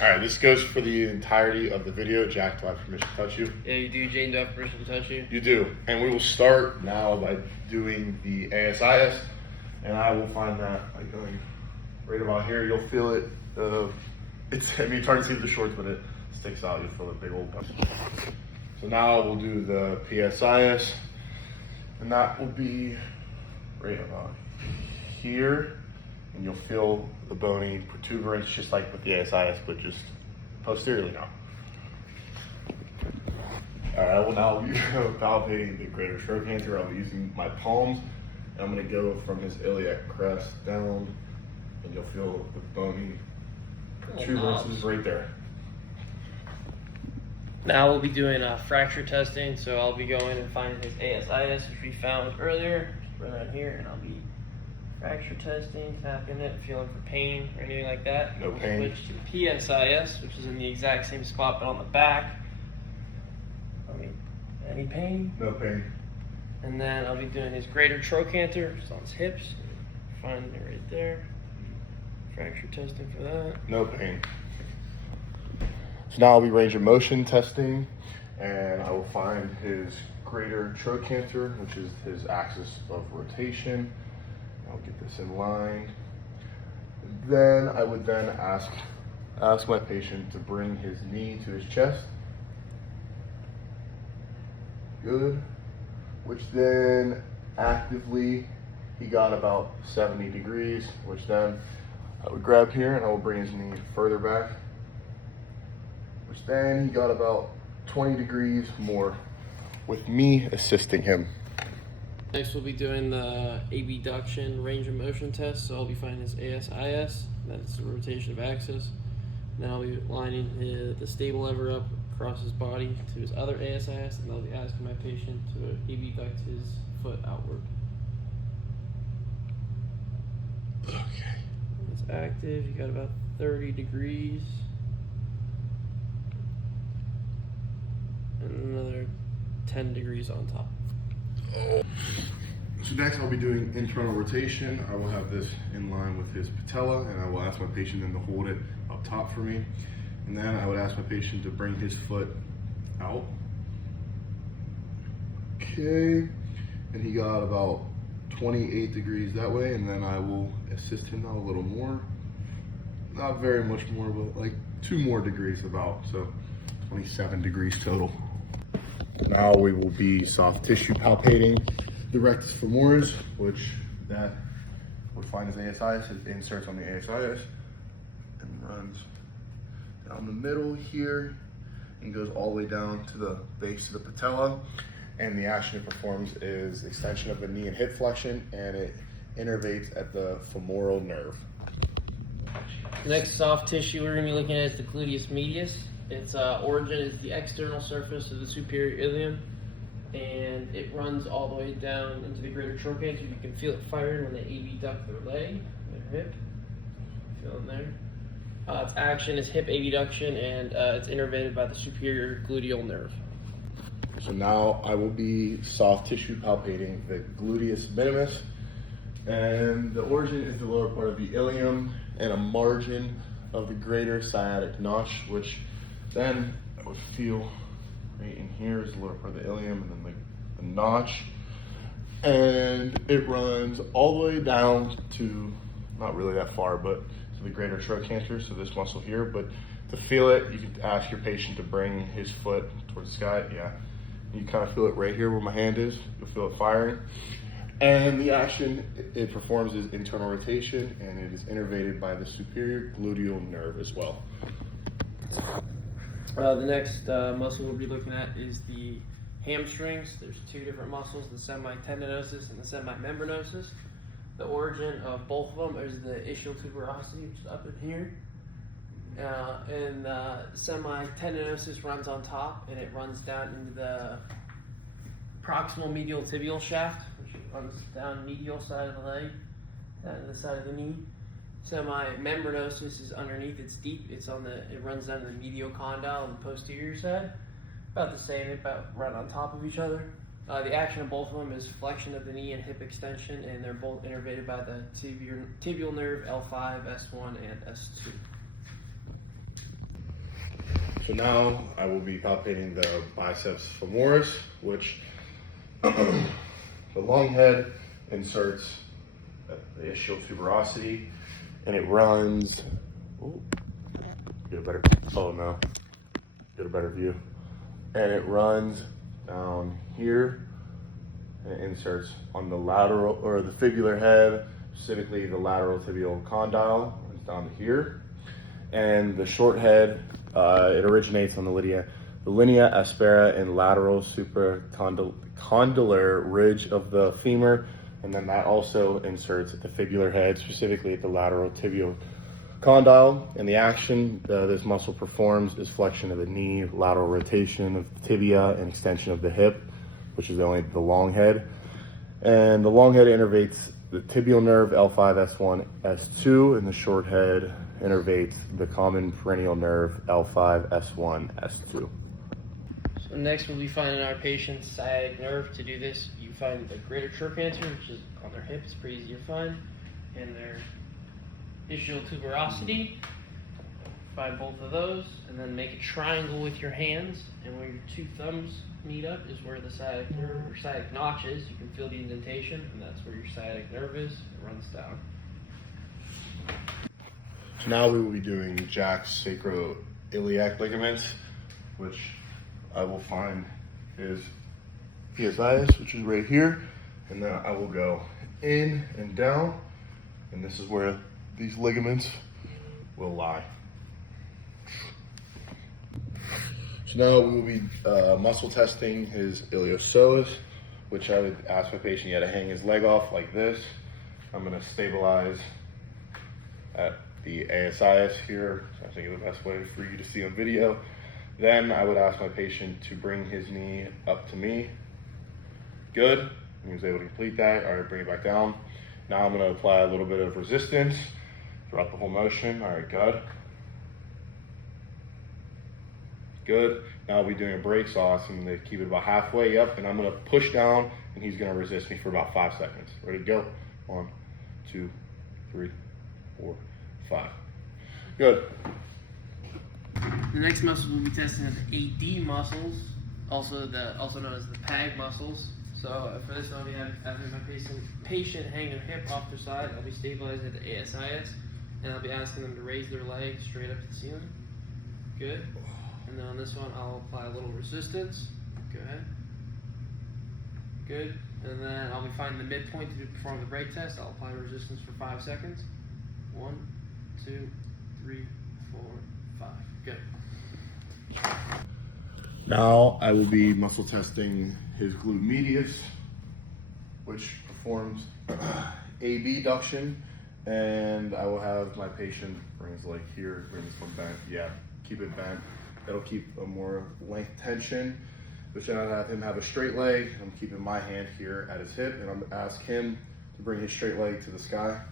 All right, this goes for the entirety of the video. Jack, do I have permission to touch you? Yeah, you do. Jane, do I have permission to touch you? You do. And we will start now by doing the ASIS. And I will find that by going right about here. You'll feel it. It's hard to see the shorts, but it sticks out. You'll feel a big old punch. So now we'll do the PSIS. And that will be right about here. And you'll feel the bony protuberance, just like with the ASIS, but just posteriorly now. All right, I will now be palpating the greater trochanter. I'll be using my palms, and I'm gonna go from his iliac crest down, and you'll feel the bony protuberances right there. Now we'll be doing fracture testing, so I'll be going and finding his ASIS, which we found earlier, right around here, and I'll be fracture testing, tapping it, feeling for pain or anything like that. No pain. Switch to PSIS, which is in the exact same spot but on the back. Any pain? No pain. And then I'll be doing his greater trochanter, just on his hips. Finding it right there. Fracture testing for that. No pain. So now I'll be range of motion testing, and I will find his greater trochanter, which is his axis of rotation. I'll get this in line. Then I would then ask my patient to bring his knee to his chest. Good. Which then actively, he got about 70 degrees, which then I would grab here and I will bring his knee further back. Which then he got about 20 degrees more with me assisting him. Next we'll be doing the abduction range of motion test. So I'll be finding his ASIS, that's the rotation of axis. And then I'll be lining the stable lever up across his body to his other ASIS, and I'll be asking my patient to abduct his foot outward. Okay. It's active, you got about 30 degrees. And another 10 degrees on top. So next I'll be doing internal rotation. I will have this in line with his patella, and I will ask my patient then to hold it up top for me. And then I would ask my patient to bring his foot out. Okay, and he got about 28 degrees that way, and then I will assist him now a little more. Not very much more, but like 2 more degrees about, so 27 degrees total. Now we will be soft tissue palpating the rectus femoris, which that would find his ASIS. It inserts on the ASIS and runs down the middle here and goes all the way down to the base of the patella. And the action it performs is extension of the knee and hip flexion, and it innervates at the femoral nerve. The next soft tissue we're going to be looking at is the gluteus medius. Its origin is the external surface of the superior ilium, and it runs all the way down into the greater trochanter. You can feel it firing when they abduct their leg, their hip. Feel it there. Its action is hip abduction, and it's innervated by the superior gluteal nerve. So now I will be soft tissue palpating the gluteus minimus, and the origin is the lower part of the ilium and a margin of the greater sciatic notch, which then I would feel right in here is the lower part of the ilium, and then the notch, and it runs all the way down to, not really that far, but to the greater trochanter, so this muscle here. But to feel it, you can ask your patient to bring his foot towards the sky. Yeah, you kind of feel it right here where my hand is. You'll feel it firing. And the action it performs is internal rotation, and it is innervated by the superior gluteal nerve as well. The next muscle we'll be looking at is the hamstrings. There's 2 different muscles, the semitendinosus and the semimembranosus. The origin of both of them is the ischial tuberosity, which is up in here. And the semitendinosus runs on top, and it runs down into the proximal medial tibial shaft, which runs down medial side of the leg, down to the side of the knee. Semimembranosus is underneath, it's deep, it runs down to the medial condyle on the posterior side. About the same, they about right on top of each other. The action of both of them is flexion of the knee and hip extension, and they're both innervated by the tibial nerve L5, S1, and S2. So now I will be palpating the biceps femoris, which the long head inserts the ischial tuberosity, and it runs. Ooh, get a better. Oh no, get a better view. And it runs down here and it inserts on the lateral or the fibular head, specifically the lateral tibial condyle, runs down to here. And the short head, it originates on the linea aspera and lateral supracondylar ridge of the femur, and then that also inserts at the fibular head, specifically at the lateral tibial condyle. And the action this muscle performs is flexion of the knee, lateral rotation of the tibia, and extension of the hip, which is only the long head. And the long head innervates the tibial nerve L5, S1, S2, and the short head innervates the common perennial nerve L5, S1, S2. So next we'll be finding our patient's sciatic nerve. To do this, you find the greater trochanter, which is on their hip. It's pretty easy to find. And their ischial tuberosity. Find both of those, and then make a triangle with your hands. And where your two thumbs meet up is where the sciatic nerve or sciatic notch is. You can feel the indentation, and that's where your sciatic nerve is. It runs down. So now we will be doing Jack's sacroiliac ligaments, which I will find is PSIS, which is right here, and then I will go in and down, and this is where these ligaments will lie. So now we will be muscle testing his iliopsoas, which I would ask my patient to hang his leg off like this. I'm going to stabilize at the ASIS here, so I think the best way for you to see on video. Then I would ask my patient to bring his knee up to me. Good, he was able to complete that. All right, bring it back down. Now I'm going to apply a little bit of resistance throughout the whole motion. All right, good. Good. Now I'll be doing a break, so I'm going to keep it about halfway. Yep, and I'm going to push down, and he's going to resist me for about 5 seconds. Ready to go? 1, 2, 3, 4, 5. Good. The next muscle we'll be testing are the AD muscles, also known as the PAG muscles. So for this, I'll be having my patient hang their hip off their side. I'll be stabilizing at the ASIS, and I'll be asking them to raise their leg straight up to the ceiling. Good. And then on this one, I'll apply a little resistance. Go ahead. Good. And then I'll be finding the midpoint to perform the break test. I'll apply resistance for 5 seconds. 1, 2, 3, 4, 5. Good. Now I will be muscle testing his glute medius, which performs abduction, and I will have my patient bring his leg here, bring this one bent. Yeah, keep it bent. That'll keep a more length tension, which then I'll have him have a straight leg. I'm keeping my hand here at his hip, and I'm gonna ask him to bring his straight leg to the sky.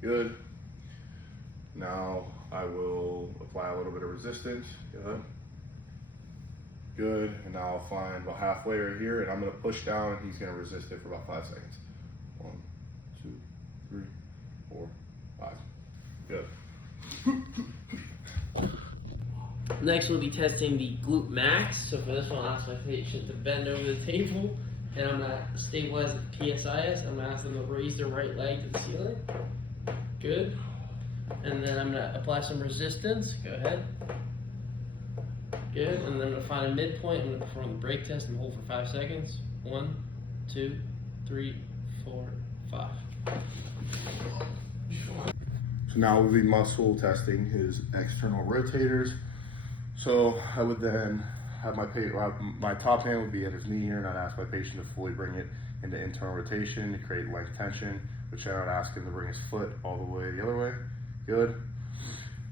Good. Now I will apply a little bit of resistance. Good. Good. And now I'll find about halfway right here, and I'm going to push down, and he's going to resist it for about 5 seconds. 1, 2, 3, 4, 5. Good. Next, we'll be testing the glute max. So for this one, I'll ask my patient to bend over the table, and I'm going to stabilize the PSIS. I'm going to ask them to raise their right leg to the ceiling. Good. And then I'm going to apply some resistance. Go ahead. Good. And then I'm going to find a midpoint. I'm going to perform the break test and hold for 5 seconds. 1, 2, 3, 4, 5. So now we'll be muscle testing his external rotators. So I would then have my top hand would be at his knee here, and I'd ask my patient to fully bring it into internal rotation to create length tension, which then I would ask him to bring his foot all the way the other way. Good.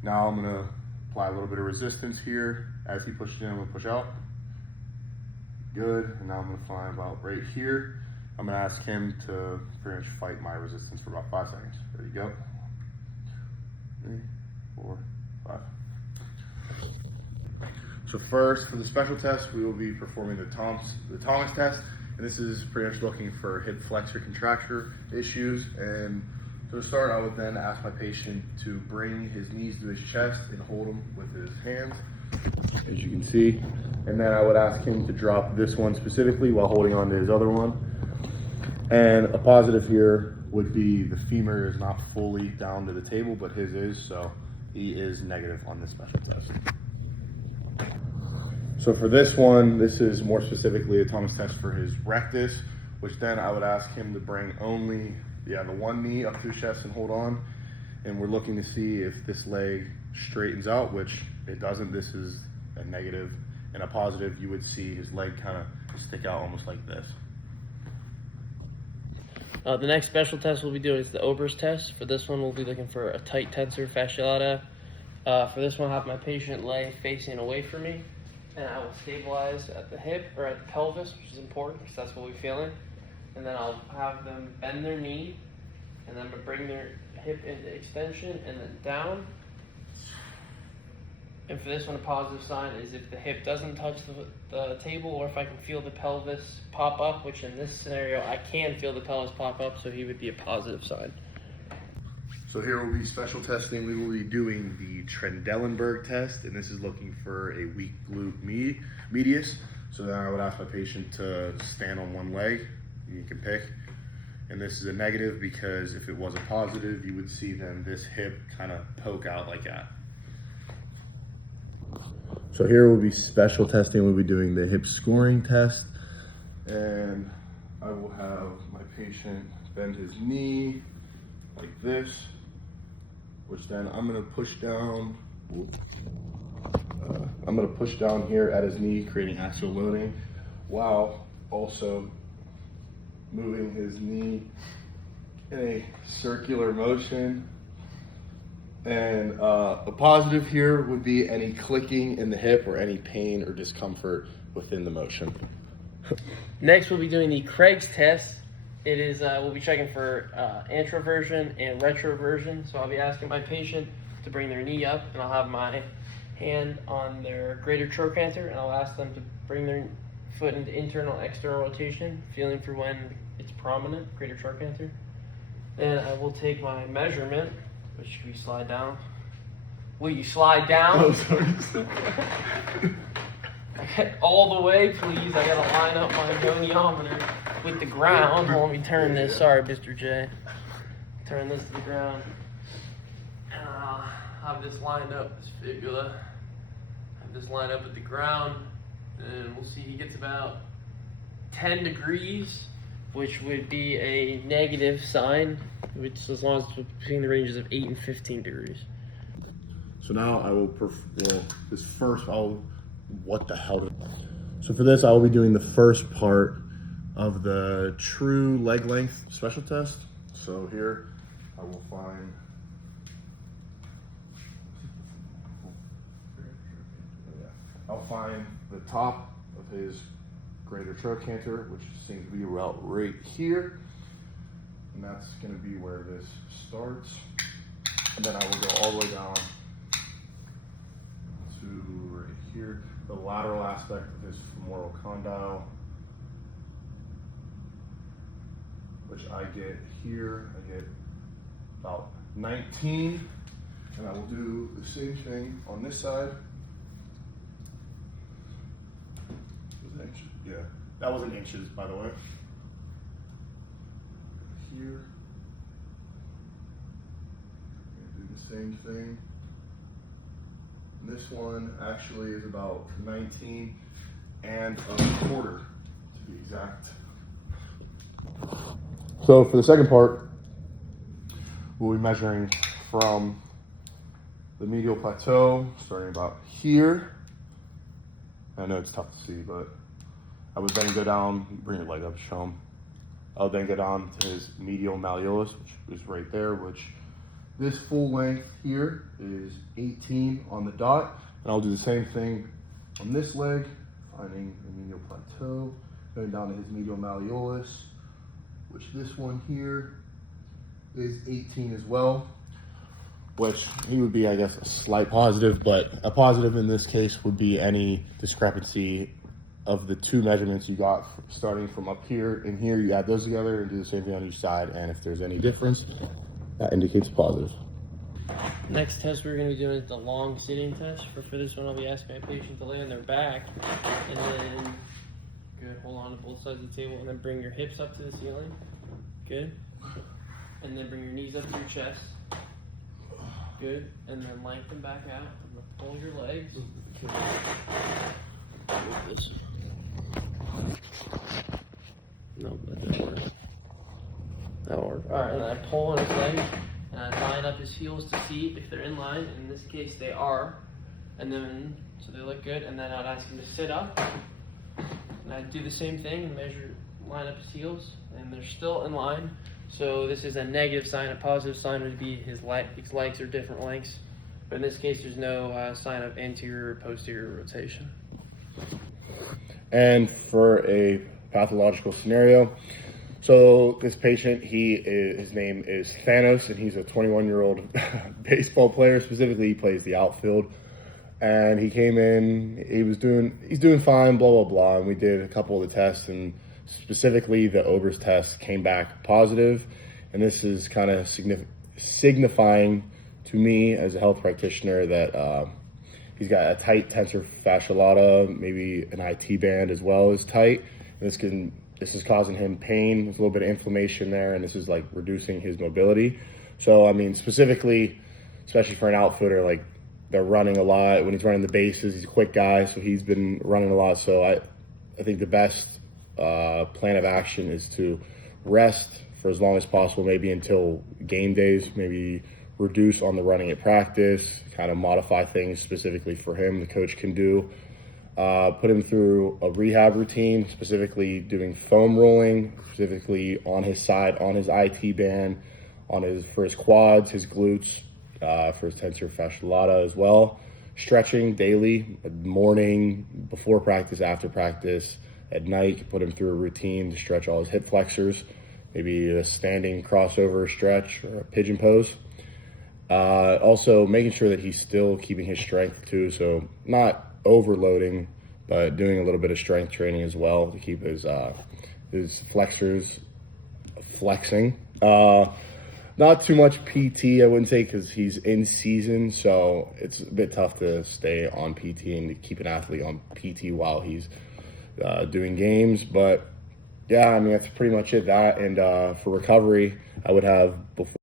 Now I'm going to apply a little bit of resistance here. As he pushes in, I'm going to push out. Good. And now I'm going to find about right here. I'm going to ask him to pretty much fight my resistance for about 5 seconds. There you go. 3, 4, 5. So first, for the special test, we will be performing the Thomas test. And this is pretty much looking for hip flexor contracture issues. And to start, I would then ask my patient to bring his knees to his chest and hold them with his hands. as you can see. And then I would ask him to drop this one specifically while holding on to his other one. And a positive here would be the femur is not fully down to the table, but his is, so he is negative on this special test. So for this one, this is more specifically a Thomas test for his rectus, which then I would ask him to bring only, the one knee up to his chest and hold on. And we're looking to see if this leg straightens out, which it doesn't. This is a negative. And a positive, you would see his leg kind of stick out almost like this. The next special test we'll be doing is the Ober's test. For this one, we'll be looking for a tight tensor fasciata. For this one, I'll have my patient lay facing away from me, and I will stabilize at the hip or at the pelvis, which is important because that's what we're feeling. And then I'll have them bend their knee, and then bring their hip into extension and then down. And for this one, a positive sign is if the hip doesn't touch the table, or if I can feel the pelvis pop up, which in this scenario, I can feel the pelvis pop up, so he would be a positive sign. So here will be special testing. We will be doing the Trendelenburg test, and this is looking for a weak glute medius. So then I would ask my patient to stand on one leg, you can pick. And this is a negative because if it was a positive, you would see then this hip kind of poke out like that. So here will be special testing. We'll be doing the hip scoring test, and I will have my patient bend his knee like this, which then I'm gonna push down. I'm gonna push down here at his knee, creating axial loading, while also moving his knee in a circular motion. And a positive here would be any clicking in the hip or any pain or discomfort within the motion. Next, we'll be doing the Craig's test. It is, we'll be checking for anteroversion and retroversion. So I'll be asking my patient to bring their knee up, and I'll have my hand on their greater trochanter, and I'll ask them to bring their foot into internal external rotation, feeling for when it's prominent, greater trochanter. Then I will take my measurement, which we slide down. Will you slide down? Oh, sorry. Okay, all the way, please. I gotta line up my goniometer with the ground. Hold on, let me turn this. Sorry, Mr. J. Turn this to the ground. And I'll have this lined up, this fibula. Have this lined up at the ground. And we'll see he gets about 10 degrees, which would be a negative sign, which as long as it's between the ranges of 8 and 15 degrees. So now I will, what the hell? So for this, I will be doing the first part of the true leg length special test. So here I will find, I'll find the top of his greater trochanter, which seems to be about right here. And that's gonna be where this starts. And then I will go all the way down to right here, the lateral aspect of his femoral condyle, which I get here. I get about 19, and I will do the same thing on this side. Yeah, that was in inches, by the way. Here, do the same thing. This one actually is about 19 and a quarter, to be exact. So for the second part, we'll be measuring from the medial plateau, starting about here. I know it's tough to see, but I would then go down, bring your leg up, show him. I'll then go down to his medial malleolus, which is right there, which this full length here is 18 on the dot. And I'll do the same thing on this leg, finding the medial plateau, going down to his medial malleolus, which this one here is 18 as well, which he would be, I guess, a slight positive, but a positive in this case would be any discrepancy of the two measurements you got starting from up here and here. You add those together and do the same thing on each side, and if there's any difference, that indicates positive. Next test we're going to be doing is the long sitting test. For this one, I'll be asking my patient to lay on their back, and then good, hold on to both sides of the table, and then bring your hips up to the ceiling. Good. And then bring your knees up to your chest. Good. And then lengthen back out. And then pull your legs. Move this. No, that didn't work. That'll work. Alright, and then I pull on his legs, and I line up his heels to see if they're in line. In this case, they are. And then, so they look good. And then I'd ask him to sit up. And I'd do the same thing and measure, line up his heels. And they're still in line. So this is a negative sign. A positive sign would be his legs are different lengths. But in this case, there's no sign of anterior or posterior rotation. And for a pathological scenario, so this patient, his name is Thanos, and he's a 21-year-old baseball player. Specifically, he plays the outfield. And he came in, he's doing fine, blah, blah, blah. And we did a couple of the tests, and specifically the Ober's test came back positive. And this is kind of signifying to me as a health practitioner that he's got a tight tensor fascia lata, maybe an IT band as well as tight. And this is causing him pain. There's a little bit of inflammation there, and this is like reducing his mobility. So, I mean, specifically, especially for an outfielder, like they're running a lot. When he's running the bases, he's a quick guy, so he's been running a lot. So I think the best plan of action is to rest for as long as possible, maybe until game days, maybe reduce on the running at practice, kind of modify things specifically for him the coach can do. Put him through a rehab routine, specifically doing foam rolling, specifically on his side, on his IT band, for his quads, his glutes, for his tensor fascia lata as well. Stretching daily, morning, before practice, after practice, at night. Put him through a routine to stretch all his hip flexors, maybe a standing crossover stretch or a pigeon pose. Also making sure that he's still keeping his strength too, so not overloading, but doing a little bit of strength training as well to keep his flexors flexing. Not too much PT, I wouldn't say, because he's in season, so it's a bit tough to stay on PT and to keep an athlete on PT while he's doing games. But yeah, I mean, that's pretty much it. That, and for recovery, I would have before